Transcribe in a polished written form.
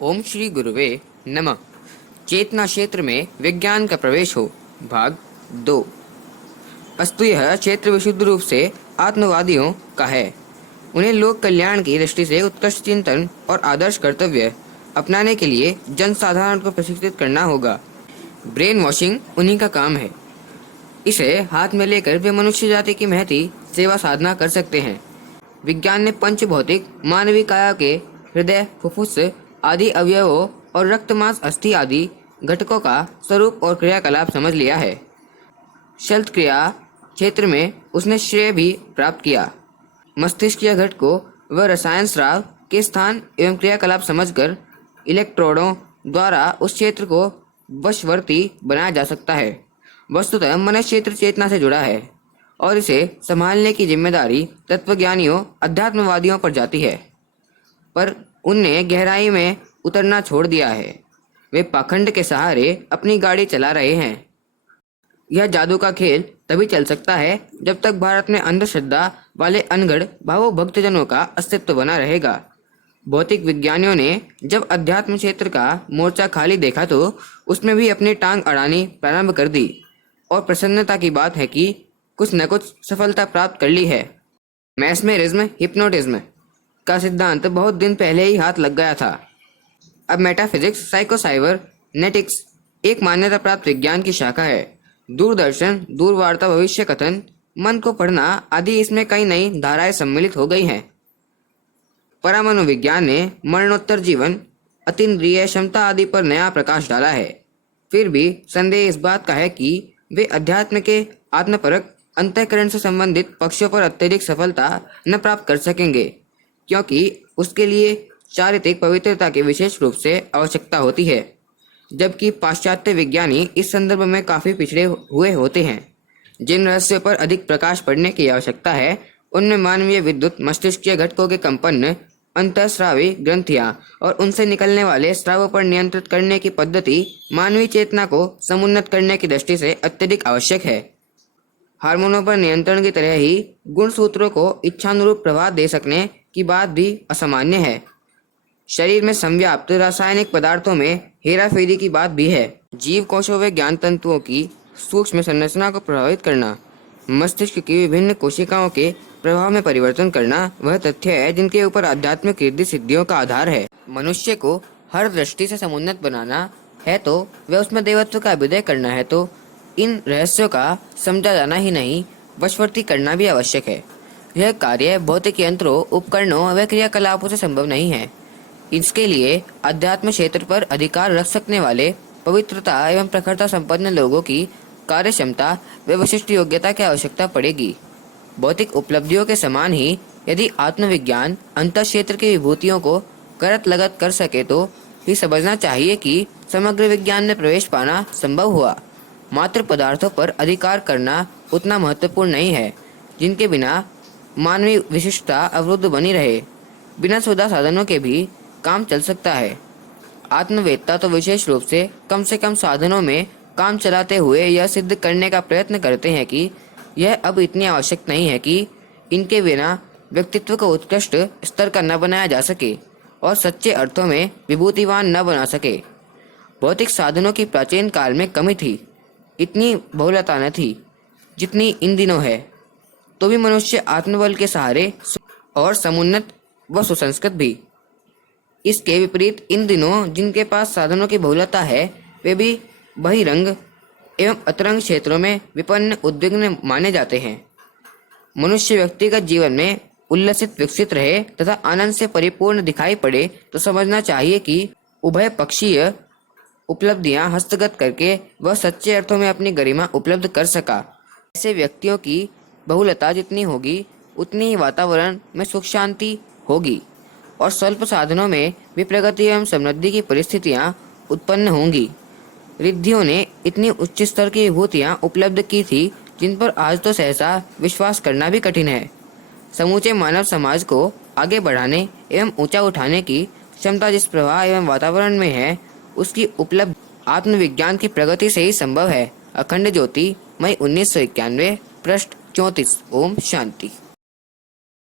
ओम श्री गुरुवे नमः। चेतना क्षेत्र में विज्ञान का प्रवेश हो, भाग 2। अस्तु यह क्षेत्र विशुद्ध रूप से आत्मवादियों का है। उन्हें लोक कल्याण की दृष्टि से उत्कृष्ट चिंतन और आदर्श कर्तव्य अपनाने के लिए जनसाधारण को प्रशिक्षित करना होगा। ब्रेन वॉशिंग उन्हीं का काम है। इसे हाथ में लेकर वे मनुष्य जाति की महती सेवा साधना कर सकते हैं। विज्ञान ने पंच भौतिक मानवीय काया के हृदय, फुफ्फुस आदि अवयवों और रक्त, मांस, अस्थि आदि घटकों का स्वरूप और क्रियाकलाप समझ लिया है। शल्य क्रिया क्षेत्र में उसने श्रेय भी प्राप्त किया। मस्तिष्क या घटकों व रसायन स्राव के स्थान एवं क्रियाकलाप समझकर इलेक्ट्रोडों द्वारा उस क्षेत्र को वशवर्ती बनाया जा सकता है। वस्तुतः मन क्षेत्र चेतना से जुड़ा है और इसे संभालने की जिम्मेदारी तत्वज्ञानियों, अध्यात्मवादियों पर जाती है, पर उनने गहराई में उतरना छोड़ दिया है। वे पाखंड के सहारे अपनी गाड़ी चला रहे हैं। यह जादू का खेल तभी चल सकता है जब तक भारत में अंधश्रद्धा वाले अनगढ़ भावो भक्तजनों का अस्तित्व बना रहेगा। भौतिक विज्ञानियों ने जब अध्यात्म क्षेत्र का मोर्चा खाली देखा तो उसमें भी अपनी टांग अड़ानी प्रारंभ कर दी, और प्रसन्नता की बात है कि कुछ न कुछ सफलता प्राप्त कर ली है। मैस्मेरिज्म, हिप्नोटिज्म का सिद्धांत बहुत दिन पहले ही हाथ लग गया था। अब मेटाफिजिक्स, साइकोसाइबरनेटिक्स एक मान्यता प्राप्त विज्ञान की शाखा है। दूरदर्शन, दूरवार्ता, भविष्य कथन, मन को पढ़ना आदि इसमें कई नई धाराएं सम्मिलित हो गई हैं। परामाणु विज्ञान ने मरणोत्तर जीवन, अतीन्द्रिय क्षमता आदि पर नया प्रकाश डाला है। फिर भी संदेह इस बात का है कि वे अध्यात्म के आत्मपरक अंतःकरण से संबंधित पक्षों पर अत्यधिक सफलता न प्राप्त कर सकेंगे, क्योंकि उसके लिए चारित्रिक पवित्रता की विशेष रूप से आवश्यकता होती है, जबकि पाश्चात्य विज्ञानी इस संदर्भ में काफी पिछड़े हुए होते हैं। जिन रहस्यों पर अधिक प्रकाश पड़ने की आवश्यकता है उनमें मानवीय विद्युत मस्तिष्कीय घटकों के कंपन, अंतःस्रावी ग्रंथियां और उनसे निकलने वाले स्रावों पर नियंत्रित करने की पद्धति मानवीय चेतना को समुन्नत करने की दृष्टि से अत्यधिक आवश्यक है। हार्मोनों पर नियंत्रण की तरह ही गुण सूत्रों को इच्छानुरूप प्रभाव दे सकने की बात भी असामान्य है। शरीर में संव्याप्त रासायनिक पदार्थों में हेराफेरी की बात भी है। जीव कोशों व ज्ञान तंतुओं की सूक्ष्म संरचना को प्रभावित करना, मस्तिष्क की विभिन्न कोशिकाओं के प्रभाव में परिवर्तन करना वह तथ्य है जिनके ऊपर आध्यात्मिक रिद्धि सिद्धियों का आधार है। मनुष्य को हर दृष्टि से समुन्नत बनाना है तो वह उसमें देवत्व का अभ्युदय करना है तो इन रहस्यों का समझा जाना ही नहीं, वशवर्ती करना भी आवश्यक है। यह कार्य भौतिक यंत्रों, उपकरणों व क्रियाकलापों से संभव नहीं है। इसके लिए अध्यात्म क्षेत्र पर अधिकार रख सकने वाले पवित्रता एवं प्रखरता संपन्न लोगों की कार्य क्षमता व विशिष्ट योग्यता की आवश्यकता पड़ेगी। भौतिक उपलब्धियों के समान ही यदि आत्मविज्ञान अंतर क्षेत्र की विभूतियों को करत लगत कर सके तो ही समझना चाहिए कि समग्र विज्ञान में प्रवेश पाना संभव हुआ। मात्र पदार्थों पर अधिकार करना उतना महत्वपूर्ण नहीं है जिनके बिना मानवीय विशिष्टता अवरुद्ध बनी रहे। बिना सुविधा साधनों के भी काम चल सकता है। आत्मवेत्ता तो विशेष रूप से कम साधनों में काम चलाते हुए यह सिद्ध करने का प्रयत्न करते हैं कि यह अब इतनी आवश्यक नहीं है कि इनके बिना व्यक्तित्व को उत्कृष्ट स्तर का न बनाया जा सके और सच्चे अर्थों में विभूतिवान न बना सके। भौतिक साधनों की प्राचीन काल में कमी थी, इतनी बहुलता न थी जितनी इन दिनों है, तो भी मनुष्य आत्मबल के सहारे और समुन्नत व सुसंस्कृत भी। इसके विपरीत इन दिनों जिनके पास साधनों की बहुलता है वे भी बहिरंग एवं अतरंग क्षेत्रों में विपन्न, उद्विग्न माने जाते हैं। मनुष्य व्यक्तिगत जीवन में उल्लसित, विकसित रहे तथा आनंद से परिपूर्ण दिखाई पड़े तो समझना चाहिए कि उभय पक्षीय उपलब्धियां हस्तगत करके वह सच्चे अर्थों में अपनी गरिमा उपलब्ध कर सका। ऐसे व्यक्तियों की बहुलता जितनी होगी उतनी ही वातावरण में सुख शांति होगी और स्वल्प साधनों में भी प्रगति एवं समृद्धि की परिस्थितियां उत्पन्न होंगी। रिद्धियों ने इतनी उच्च स्तर की विभूतियां उपलब्ध की थी जिन पर आज तो सहसा विश्वास करना भी कठिन है। समूचे मानव समाज को आगे बढ़ाने एवं ऊंचा उठाने की क्षमता जिस प्रवाह एवं वातावरण में है उसकी उपलब्ध आत्मविज्ञान की प्रगति से ही संभव है। अखंड ज्योति, मई 1991, पृष्ठ 34। ओम शांति।